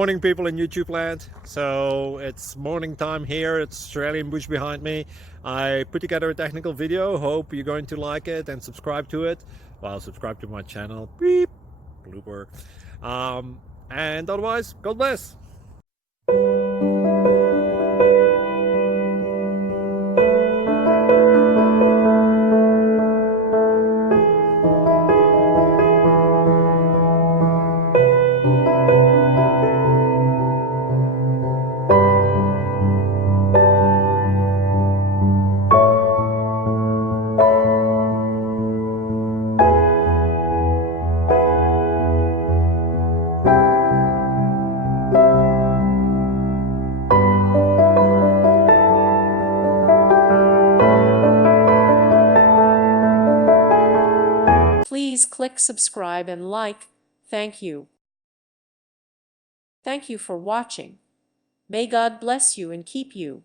Morning, people in YouTube land. So it's morning time here. It's Australian bush behind me. I put together a technical video. Hope you're going to like it and subscribe to it. Well, subscribe to my channel. Beep. Blooper. And otherwise, God bless. Please click subscribe and like. Thank you. Thank you for watching. May God bless you and keep you.